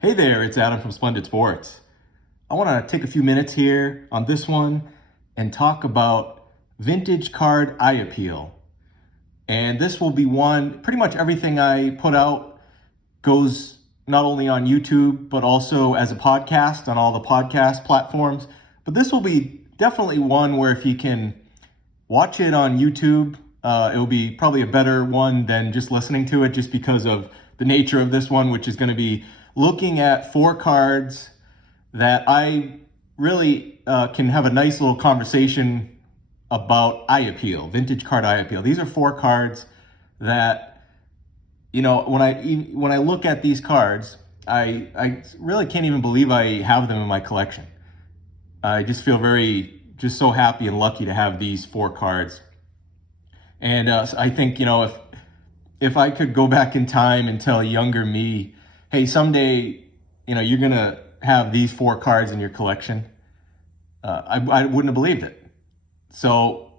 Hey there, it's Adam from Splendid Sports. I want to take a few minutes here on this one and talk about vintage card eye appeal. And this will be one, pretty much everything I put out goes not only on YouTube, but also as a podcast on all the podcast platforms. But this will be definitely one where if you can watch it on YouTube, it will be probably a better one than just listening to it, just because of the nature of this one, which is going to be looking at four cards that I really can have a nice little conversation about eye appeal, vintage card eye appeal. These are four cards that, when I look at these cards, I really can't even believe I have them in my collection. I just feel just so happy and lucky to have these four cards. And I think, if I could go back in time and tell younger me, hey, someday, you're going to have these four cards in your collection, I wouldn't have believed it. So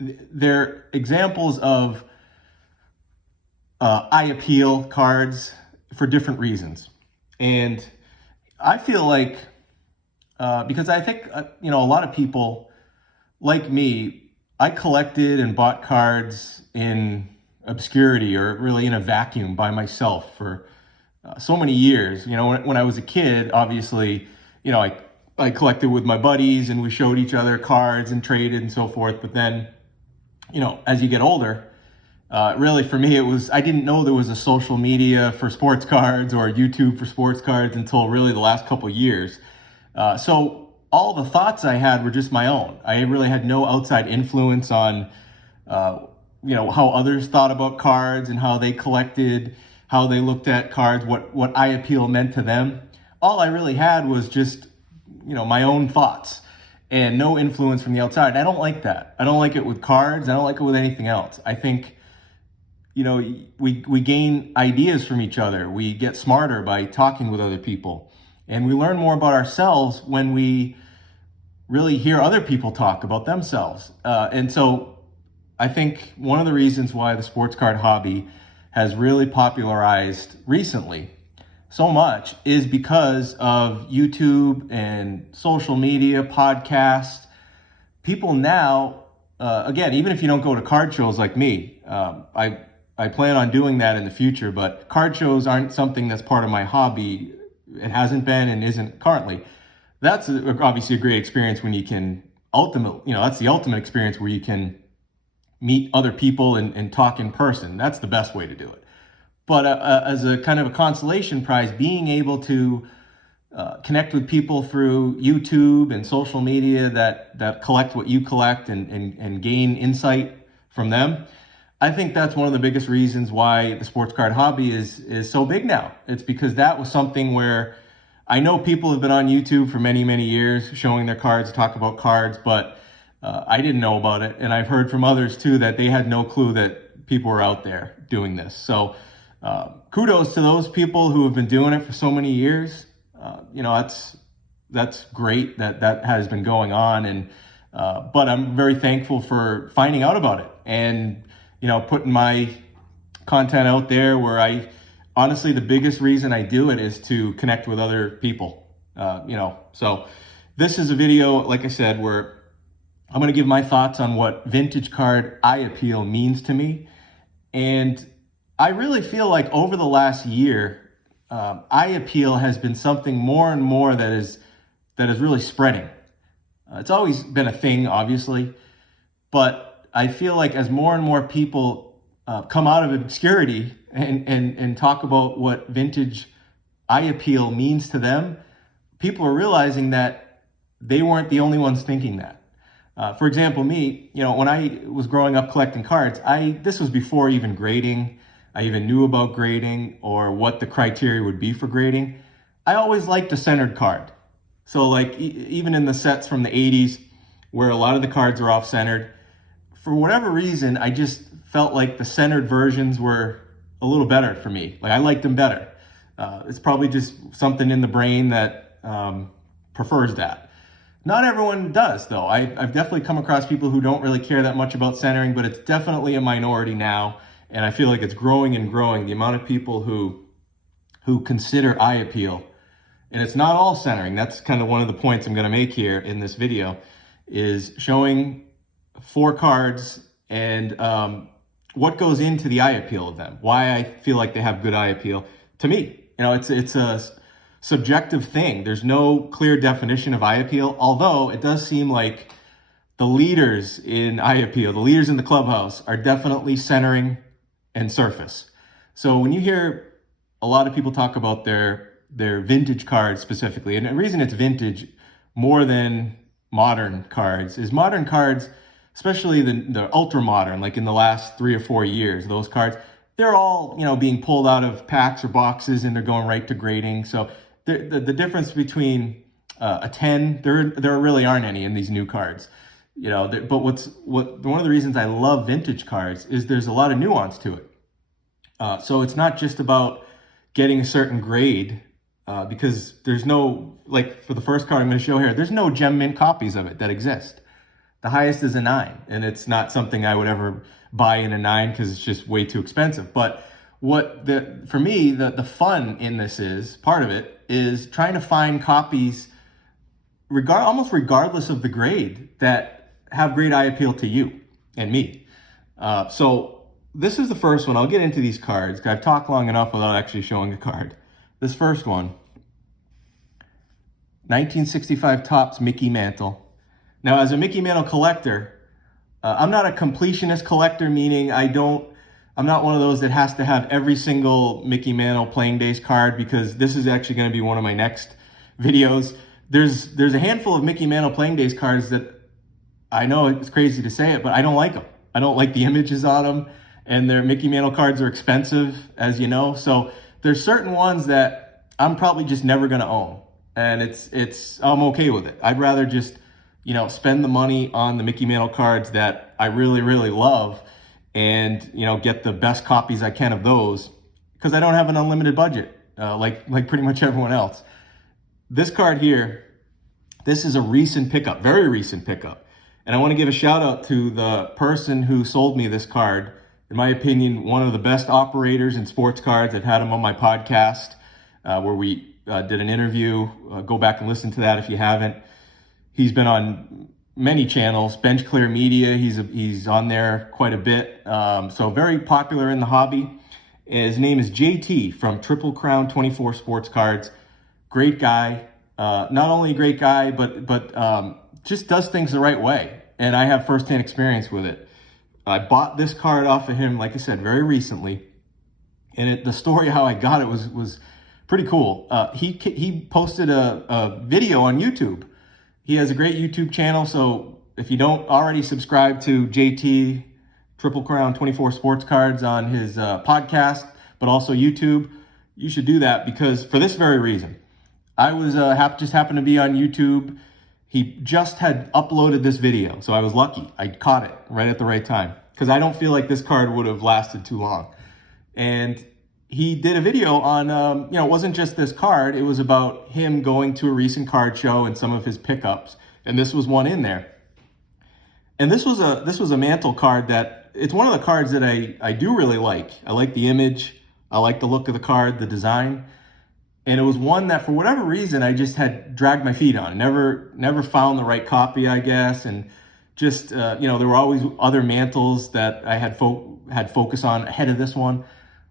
they're examples of eye appeal cards for different reasons. And I feel like, because I think, a lot of people like me, I collected and bought cards in obscurity or really in a vacuum by myself for so many years. When I was a kid, obviously, I collected with my buddies and we showed each other cards and traded and so forth. But then, as you get older, really for me, I didn't know there was a social media for sports cards or YouTube for sports cards until really the last couple of years. So all the thoughts I had were just my own. I really had no outside influence on, how others thought about cards and how they collected, how they looked at cards, what eye appeal meant to them. All I really had was just, my own thoughts and no influence from the outside. And I don't like that. I don't like it with cards. I don't like it with anything else. I think, we gain ideas from each other. We get smarter by talking with other people. And we learn more about ourselves when we really hear other people talk about themselves. And so I think one of the reasons why the sports card hobby has really popularized recently so much is because of YouTube and social media, podcasts. People now, again, even if you don't go to card shows like me, I plan on doing that in the future, but card shows aren't something that's part of my hobby. It hasn't been and isn't currently. That's obviously a great experience when you can that's the ultimate experience where you can meet other people and talk in person. That's the best way to do it. But as a kind of a consolation prize, being able to connect with people through YouTube and social media that collect what you collect and gain insight from them, I think that's one of the biggest reasons why the sports card hobby is so big now. It's because that was something where I know people have been on YouTube for many, many years showing their cards, talk about cards, but I didn't know about it. And I've heard from others too that they had no clue that people were out there doing this. So kudos to those people who have been doing it for so many years. That's great that has been going on. And but I'm very thankful for finding out about it and putting my content out there, where honestly, the biggest reason I do it is to connect with other people. So this is a video, like I said, where I'm going to give my thoughts on what vintage card eye appeal means to me. And I really feel like over the last year, eye appeal has been something more and more that is really spreading. It's always been a thing, obviously, but I feel like as more and more people come out of obscurity and talk about what vintage eye appeal means to them, people are realizing that they weren't the only ones thinking that. For example, me, when I was growing up collecting cards, this was before even grading. I even knew about grading or what the criteria would be for grading. I always liked a centered card. So like even in the sets from the 80s where a lot of the cards are off-centered, for whatever reason, I just felt like the centered versions were a little better for me. Like I liked them better. It's probably just something in the brain that prefers that. Not everyone does, though. I've definitely come across people who don't really care that much about centering, but it's definitely a minority now. And I feel like it's growing and growing. The amount of people who who consider eye appeal. And it's not all centering. That's kind of one of the points I'm going to make here in this video, is showing 4 cards and what goes into the eye appeal of them. Why I feel like they have good eye appeal. To me, it's a subjective thing. There's no clear definition of eye appeal, although it does seem like the leaders in eye appeal, the leaders in the clubhouse, are definitely centering and surface. So when you hear a lot of people talk about their vintage cards specifically, and the reason it's vintage more than modern cards is modern cards, especially the ultra modern, like in the last 3 or 4 years, those cards, they're all, being pulled out of packs or boxes and they're going right to grading. So the difference between a 10, there really aren't any in these new cards. But one of the reasons I love vintage cards is there's a lot of nuance to it. So it's not just about getting a certain grade, because there's no, like for the first card I'm going to show here, there's no gem mint copies of it that exist. The highest is a 9, and it's not something I would ever buy in a 9 because it's just way too expensive. But for me, the fun in this is, part of it, is trying to find copies almost regardless of the grade that have great eye appeal to you and me. So this is the first one. I'll get into these cards. I've talked long enough without actually showing a card. This first one, 1965 Topps Mickey Mantle. Now, as a Mickey Mantle collector, I'm not a completionist collector, meaning I'm not one of those that has to have every single Mickey Mantle playing days card, because this is actually going to be one of my next videos. There's a handful of Mickey Mantle playing days cards that I know it's crazy to say it, but I don't like them. I don't like the images on them, and their Mickey Mantle cards are expensive, as you know. So there's certain ones that I'm probably just never going to own, and I'm okay with it. I'd rather just, spend the money on the Mickey Mantle cards that I really, really love, and, get the best copies I can of those, because I don't have an unlimited budget, like pretty much everyone else. This card here, this is a recent pickup, very recent pickup. And I want to give a shout out to the person who sold me this card. In my opinion, one of the best operators in sports cards. I've had him on my podcast where we did an interview. Go back and listen to that if you haven't. He's been on many channels, Bench Clear Media. He's on there quite a bit. So very popular in the hobby. His name is JT from Triple Crown 24 Sports Cards. Great guy. Not only a great guy, but just does things the right way. And I have firsthand experience with it. I bought this card off of him, like I said, very recently. And the story how I got it was pretty cool. He posted a video on YouTube. He has a great YouTube channel. So if you don't already subscribe to JT, Triple Crown 24 Sports Cards, on his podcast, but also YouTube, you should do that, because for this very reason. I was just happened to be on YouTube. He just had uploaded this video, so I was lucky. I caught it right at the right time, because I don't feel like this card would have lasted too long. And he did a video on, it wasn't just this card. It was about him going to a recent card show and some of his pickups, and this was one in there. And this was a Mantle card that, it's one of the cards that I do really like. I like the image. I like the look of the card, the design. And it was one that, for whatever reason, I just had dragged my feet on. Never found the right copy, I guess. And just, there were always other Mantles that I had focus on ahead of this one.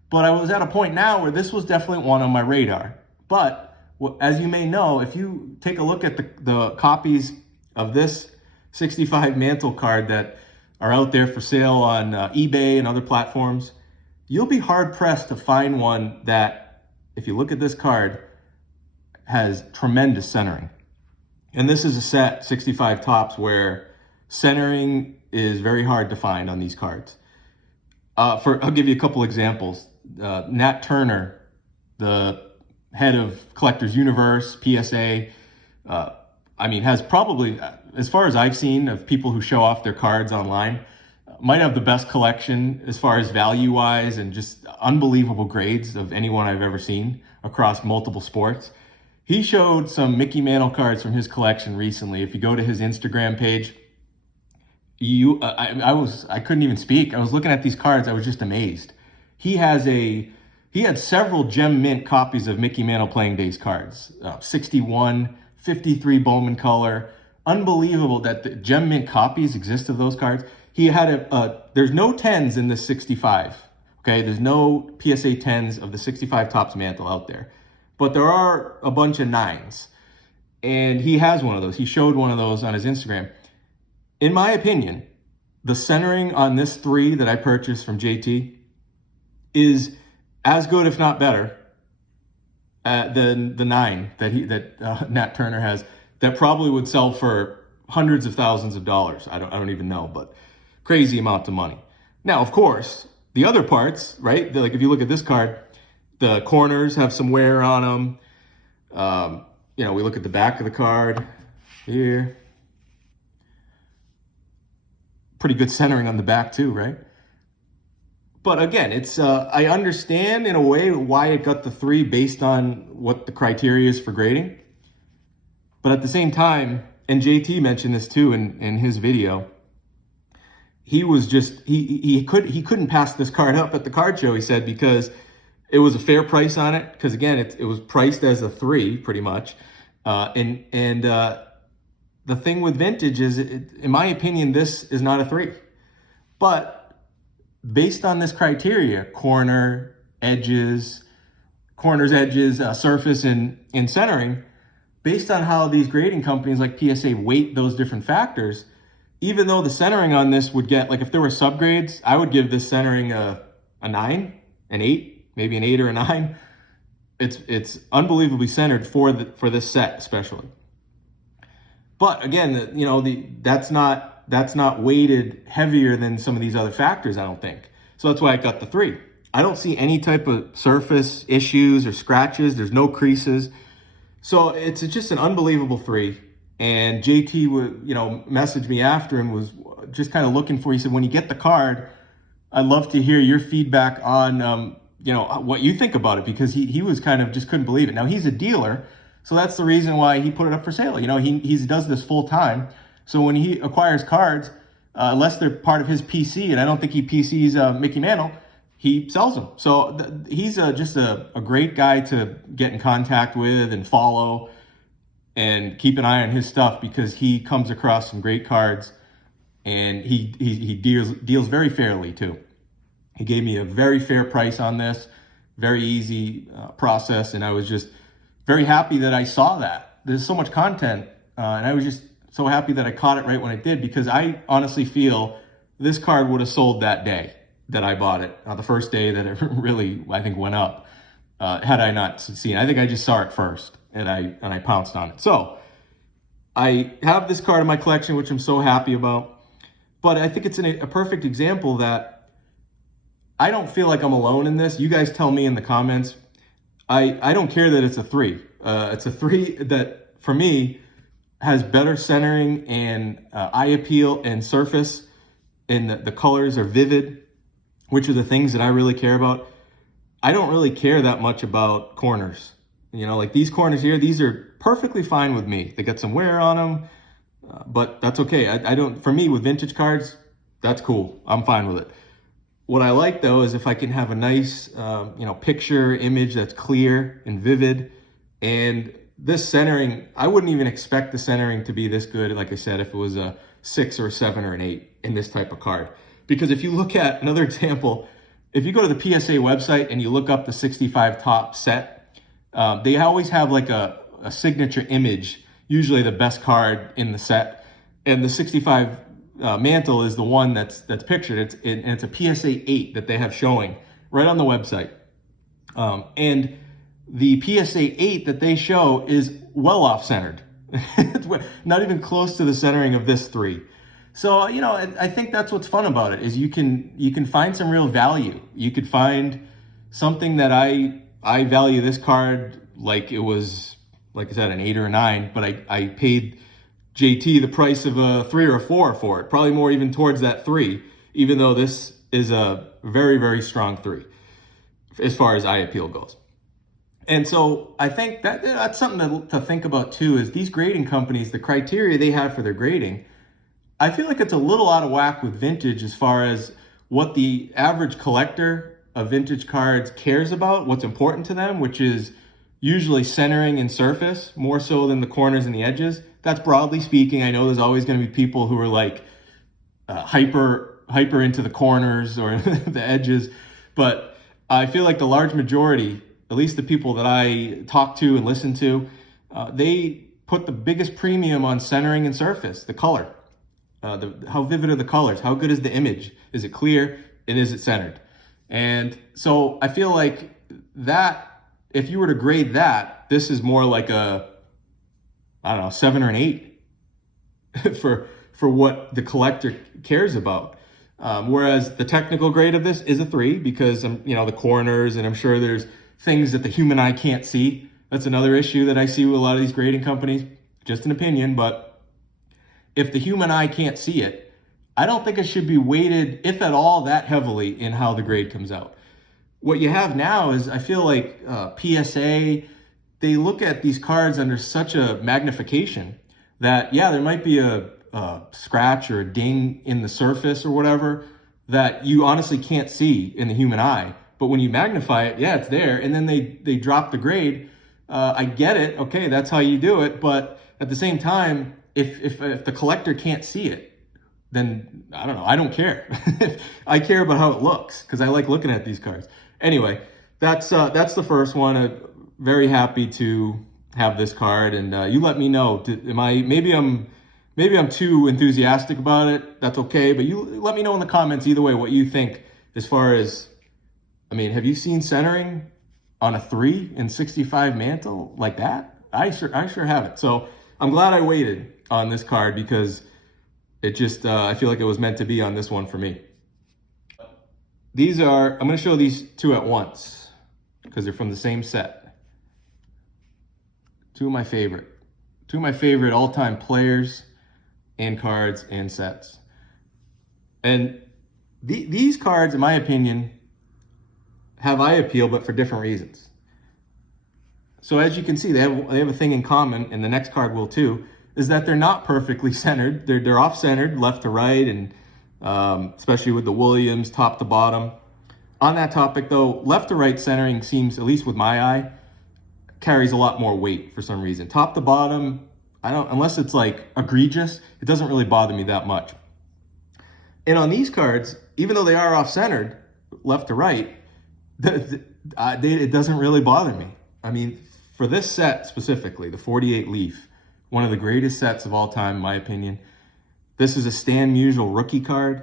But I was at a point now where this was definitely one on my radar. But as you may know, if you take a look at the copies of this 65 Mantle card that are out there for sale on eBay and other platforms, you'll be hard-pressed to find one that, if you look at this card, has tremendous centering. And this is a set, 65 Topps, where centering is very hard to find on these cards. I'll give you a couple examples. Nat Turner, the head of Collectors Universe, PSA, has probably, as far as I've seen of people who show off their cards online, might have the best collection as far as value-wise and just unbelievable grades of anyone I've ever seen across multiple sports. He showed some Mickey Mantle cards from his collection recently. If you go to his Instagram page, I couldn't even speak. I was looking at these cards. I was just amazed. He has a he had several gem mint copies of Mickey Mantle Playing Days cards. 61, 53 Bowman color. Unbelievable that the gem mint copies exist of those cards. He had there's no 10s in the 65. Okay, there's no PSA 10s of the 65 Topps Mantle out there. But there are a bunch of 9s. And he has one of those. He showed one of those on his Instagram. In my opinion, the centering on this 3 that I purchased from JT is as good, if not better, than the 9 that Nat Turner has. That probably would sell for hundreds of thousands of dollars. I don't even know, but crazy amount of money. Now, of course, the other parts, right? Like if you look at this card, the corners have some wear on them. You know, we look at the back of the card here. Pretty good centering on the back too, right? But again, it's I understand in a way why it got the 3 based on what the criteria is for grading. But at the same time, and JT mentioned this too in his video, he was just he couldn't pass this card up at the card show, he said, because it was a fair price on it. Because again, it was priced as a 3 pretty much. The thing with vintage is, in my opinion, this is not a 3. But based on this criteria, corners, edges, surface, and centering, based on how these grading companies like PSA weight those different factors, even though the centering on this would get, like if there were subgrades, I would give this centering a 9, an 8, maybe an 8 or a 9. It's unbelievably centered for this set especially. But again, you know, that's not weighted heavier than some of these other factors, I don't think. So that's why I got the 3. I don't see any type of surface issues or scratches. There's no creases. So it's just an unbelievable 3. And JT would, you know, messaged me after and was just kind of looking for, he said, when you get the card, I'd love to hear your feedback on, you know, what you think about it, because he was kind of just couldn't believe it. Now he's a dealer, so that's the reason why he put it up for sale. You know, he does this full time. So when he acquires cards, unless they're part of his PC, and I don't think he PCs Mickey Mantle, he sells them. So he's just a great guy to get in contact with and follow and keep an eye on his stuff, because he comes across some great cards, and he deals very fairly too. He gave me a very fair price on this, very easy process, and I was just very happy that I saw that. There's so much content, and I was just so happy that I caught it right when it did, because I honestly feel this card would have sold that day that I bought it, the first day that it really, I think, went up, had I not seen it. I think I just saw it first, and I pounced on it. So I have this card in my collection, which I'm so happy about, but I think it's a perfect example that I don't feel like I'm alone in this. You guys tell me in the comments. I don't care that it's a 3. It's a 3 that, for me, has better centering and eye appeal and surface, and the colors are vivid, which are the things that I really care about. I don't really care that much about corners. You know, like these corners here, these are perfectly fine with me. They got some wear on them, but that's okay. I don't, for me, with vintage cards, that's cool. I'm fine with it. What I like, though, is if I can have a nice, you know, picture image that's clear and vivid. And this centering, I wouldn't even expect the centering to be this good, like I said, if it was a 6 or a 7 or an 8 in this type of card. Because if you look at another example, if you go to the PSA website and you look up the 65 top set, they always have like a signature image, usually the best card in the set. And the 65 Mantle is the one that's pictured. It's a PSA 8 that they have showing right on the website. And the PSA 8 that they show is well off-centered. Not even close to the centering of this 3. So, you know, I think that's what's fun about it, is you can find some real value. You could find something that I value this card like it was, like I said, an 8 or a 9, but I paid JT the price of a 3 or a 4 for it, probably more even towards that 3, even though this is a very, very strong 3 as far as eye appeal goes. And so I think that's something to think about too, is these grading companies, the criteria they have for their grading, I feel like it's a little out of whack with vintage as far as what the average collector a vintage card cares about, what's important to them, which is usually centering and surface more so than the corners and the edges. That's broadly speaking. I know there's always going to be people who are like hyper into the corners or the edges, but I feel like the large majority, at least the people that I talk to and listen to, they put the biggest premium on centering and surface, the color. How vivid are the colors? How good is the image? Is it clear? And is it centered? And so I feel like that, if you were to grade that, this is more like a, I don't know, 7 or an 8 for what the collector cares about. Whereas the technical grade of this is a 3 because, the corners, and I'm sure there's things that the human eye can't see. That's another issue that I see with a lot of these grading companies. Just an opinion, but if the human eye can't see it, I don't think it should be weighted, if at all, that heavily in how the grade comes out. What you have now is, I feel like PSA, they look at these cards under such a magnification that, yeah, there might be a scratch or a ding in the surface or whatever that you honestly can't see in the human eye. But when you magnify it, yeah, it's there. And then they drop the grade. I get it. Okay, that's how you do it. But at the same time, if the collector can't see it, then I don't know. I don't care. I care about how it looks because I like looking at these cards. Anyway, that's the first one. I'm very happy to have this card, and you let me know. Maybe I'm too enthusiastic about it. That's okay, but you let me know in the comments either way what you think as far as. Have you seen centering on a 3 in 65 mantle like that? I sure haven't. So I'm glad I waited on this card because it just, I feel like it was meant to be on this one for me. I'm going to show these two at once because they're from the same set. Two of my favorite all-time players and cards and sets. And these cards, in my opinion, have eye appeal, but for different reasons. So as you can see, they have a thing in common, and the next card will too, is that they're not perfectly centered. They're off-centered, left to right, and especially with the Williams, top to bottom. On that topic though, left to right centering seems, at least with my eye, carries a lot more weight for some reason. Top to bottom, unless it's like egregious, it doesn't really bother me that much. And on these cards, even though they are off-centered, left to right, it doesn't really bother me. For this set specifically, the 48 Leaf, one of the greatest sets of all time, in my opinion. This is a Stan Musial rookie card.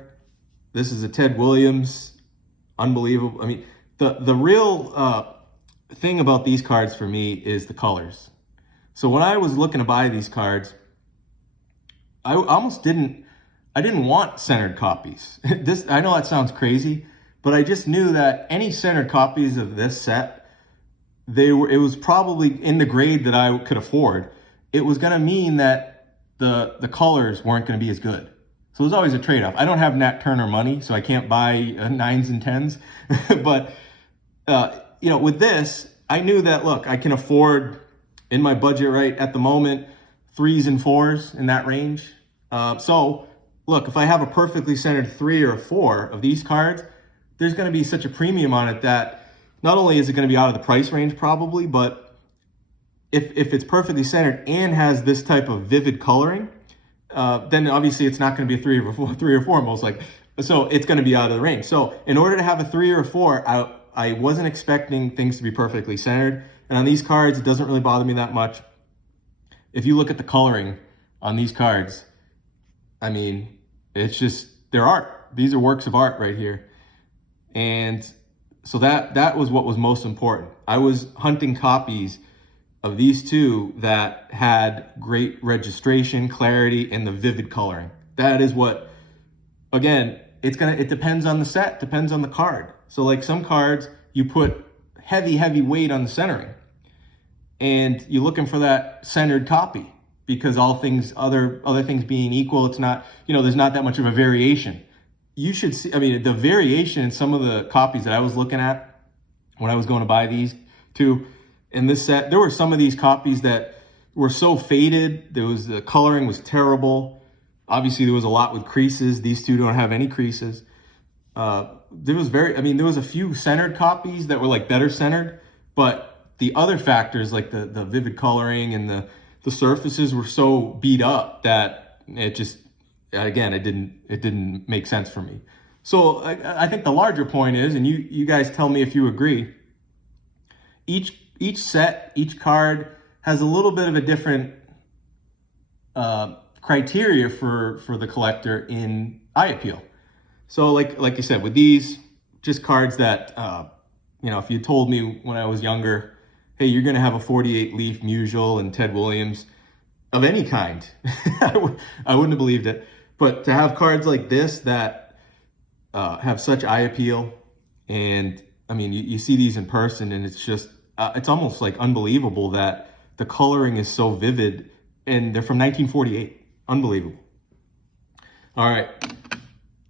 This is a Ted Williams, unbelievable. The real thing about these cards for me is the colors. So when I was looking to buy these cards, I didn't want centered copies. I know that sounds crazy, but I just knew that any centered copies of this set, it was probably in the grade that I could afford. It was going to mean that the colors weren't going to be as good. So it was always a trade-off. I don't have Nat Turner money, so I can't buy 9s and 10s. But, with this, I knew that, look, I can afford, in my budget right at the moment, 3s and 4s in that range. So, look, if I have a perfectly centered 3 or a 4 of these cards, there's going to be such a premium on it that not only is it going to be out of the price range probably, but if it's perfectly centered and has this type of vivid coloring, then obviously it's not going to be a 3 or 4 most likely. So it's going to be out of the range. So in order to have a 3 or a 4, I wasn't expecting things to be perfectly centered. And on these cards, it doesn't really bother me that much. If you look at the coloring on these cards, it's just, they're art. These are works of art right here. And so that was what was most important. I was hunting copies of these two that had great registration, clarity, and the vivid coloring. That is what, again, it depends on the set, depends on the card. So like some cards, you put heavy weight on the centering, and you're looking for that centered copy because all things, other things being equal, it's not, there's not that much of a variation. You should see, the variation in some of the copies that I was looking at when I was going to buy these two in this set, there were some of these copies that were so faded. The coloring was terrible. Obviously, there was a lot with creases. These two don't have any creases. there was a few centered copies that were like better centered, but the other factors like the vivid coloring and the surfaces were so beat up that it just, again, it didn't make sense for me. So I think the larger point is, and you guys tell me if you agree, each card has a little bit of a different criteria for the collector in eye appeal. So like you said, with these, just cards that, if you told me when I was younger, hey, you're going to have a 48 leaf Musial and Ted Williams of any kind, I wouldn't have believed it. But to have cards like this that have such eye appeal, and I mean, you see these in person and it's just, it's almost like unbelievable that the coloring is so vivid, and they're from 1948. Unbelievable. All right.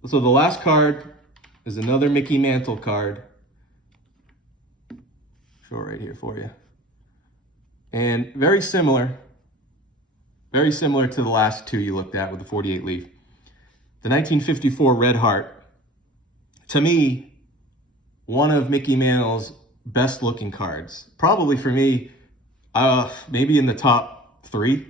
So the last card is another Mickey Mantle card. Show it right here for you. And very similar to the last two you looked at with the 48 leaf. The 1954 Red Heart, to me, one of Mickey Mantle's best looking cards. Probably for me, maybe in the top 3.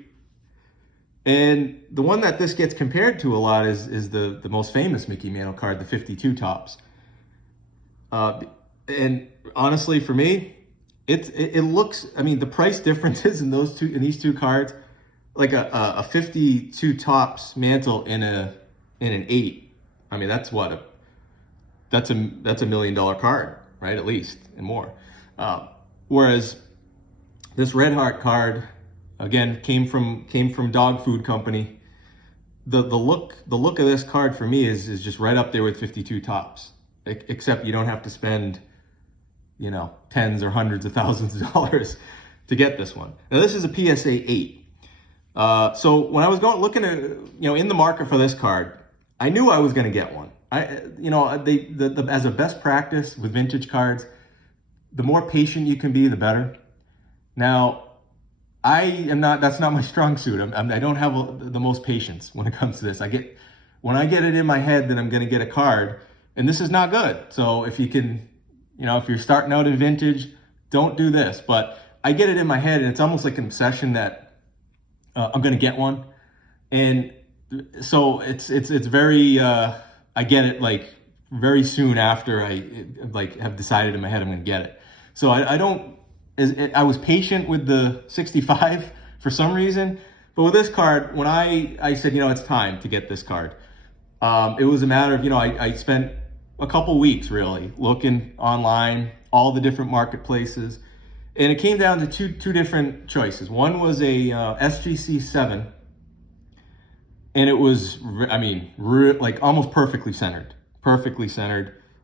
And the one that this gets compared to a lot is the most famous Mickey Mantle card, the 52 tops. And honestly, for me, it looks, I mean, the price differences in these two cards, like a 52 tops Mantle in an 8. I mean, that's a $1 million card, right? At least, and more. Whereas this Red Heart card, again, came from dog food company. The look of this card for me is just right up there with 52 tops, except you don't have to spend, tens or hundreds of thousands of dollars to get this one. Now this is a PSA 8. So when I was looking at, in the market for this card, I knew I was going to get one. As a best practice with vintage cards, the more patient you can be, the better. Now, that's not my strong suit. I don't have the most patience when it comes to this. When I get it in my head that I'm going to get a card, and this is not good. So if you can, if you're starting out in vintage, don't do this. But I get it in my head, and it's almost like an obsession that I'm going to get one. And so it's very, I get it like very soon after I have decided in my head I'm going to get it. So I was patient with the 65 for some reason, but with this card, when I said, it's time to get this card, it was a matter of, I spent a couple weeks really looking online, all the different marketplaces, and it came down to two different choices. One was a SGC 7, and it was, like almost perfectly centered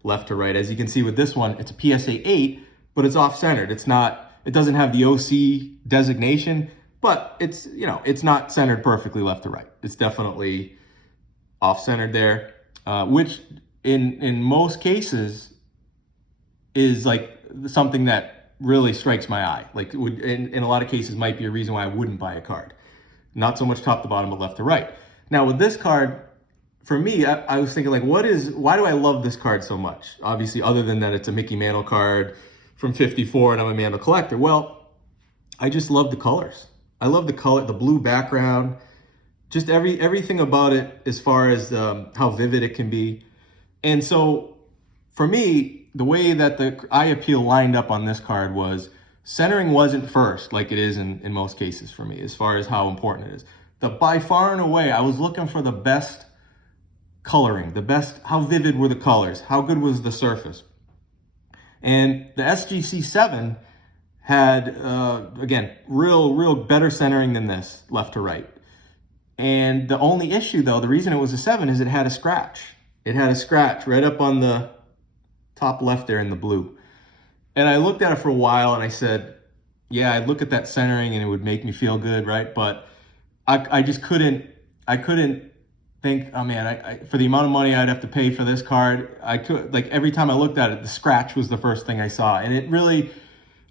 left to right. As you can see with this one, it's a PSA 8, but it's off-centered. It doesn't have the OC designation, but it's not centered perfectly left to right. It's definitely off-centered there, which in most cases is like something that really strikes my eye. Like it would, in a lot of cases, might be a reason why I wouldn't buy a card. Not so much top to bottom, but left to right. Now with this card, for me, I was thinking like, why do I love this card so much? Obviously, other than that it's a Mickey Mantle card from 54 and I'm a Mantle collector. Well, I just love the colors. I love the color, the blue background, just everything about it as far as how vivid it can be. And so for me, the way that the eye appeal lined up on this card was centering wasn't first like it is in most cases for me as far as how important it is. By far and away, I was looking for the best coloring, how vivid were the colors, how good was the surface. And the SGC 7 had, again, real better centering than this, left to right. And the only issue, though, the reason it was a 7 is it had a scratch. It had a scratch right up on the top left there in the blue. And I looked at it for a while and I said, yeah, I'd look at that centering and it would make me feel good, right? But I just couldn't think, oh man, for the amount of money I'd have to pay for this card, every time I looked at it, the scratch was the first thing I saw. And it really,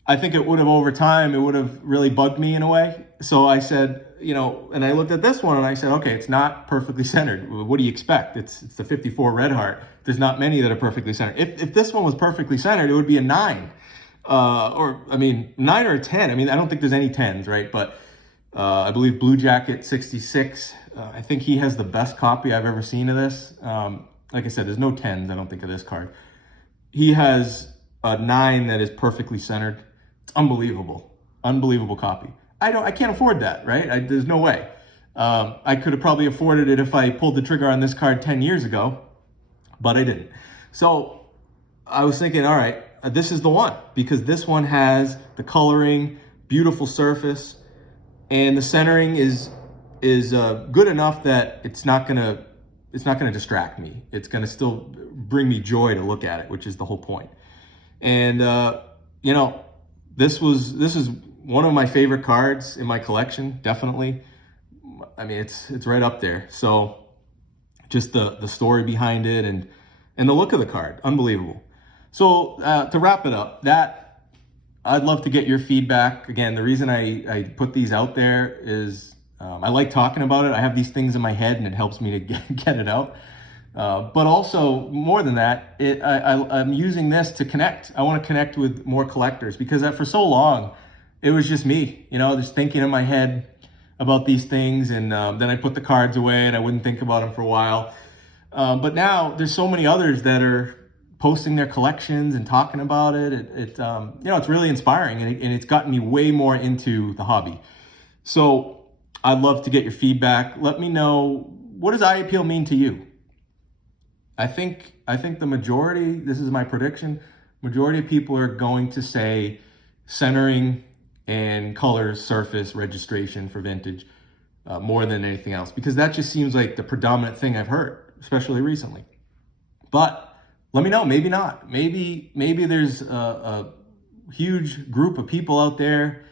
I think it would have over time, it would have really bugged me in a way. So I said, and I looked at this one and I said, okay, it's not perfectly centered. What do you expect? It's the 54 Red Heart. There's not many that are perfectly centered. If this one was perfectly centered, it would be a 9. 9 or a 10. I don't think there's any 10s, right? But I believe Blue Jacket 66, I think he has the best copy I've ever seen of this. Like I said, there's no 10s, I don't think, of this card. He has a 9 that is perfectly centered. It's unbelievable. Unbelievable copy. I can't afford that, right? There's no way. I could have probably afforded it if I pulled the trigger on this card 10 years ago, but I didn't. So I was thinking, all right, this is the one, because this one has the coloring, beautiful surface, and the centering is good enough that it's not gonna distract me. It's gonna still bring me joy to look at it, which is the whole point. And this is one of my favorite cards in my collection, definitely. It's right up there. So just the story behind it and the look of the card, unbelievable. So to wrap it up, I'd love to get your feedback. Again, the reason I put these out there is I like talking about it. I have these things in my head and it helps me to get it out. But also, more than that, I'm using this to connect. I want to connect with more collectors, because for so long, it was just me, just thinking in my head about these things. And then I put the cards away and I wouldn't think about them for a while. But now there's so many others that are posting their collections and talking about it. It's really inspiring, and it's gotten me way more into the hobby. So I'd love to get your feedback. Let me know, what does eye appeal mean to you? I think the majority, this is my prediction, majority of people are going to say centering and colors, surface, registration for vintage, more than anything else, because that just seems like the predominant thing I've heard, especially recently. But let me know, maybe not. Maybe there's a huge group of people out there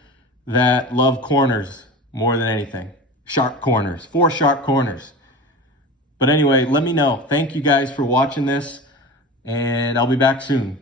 that love corners more than anything. Sharp corners, 4 sharp corners. But anyway, let me know. Thank you guys for watching this, and I'll be back soon.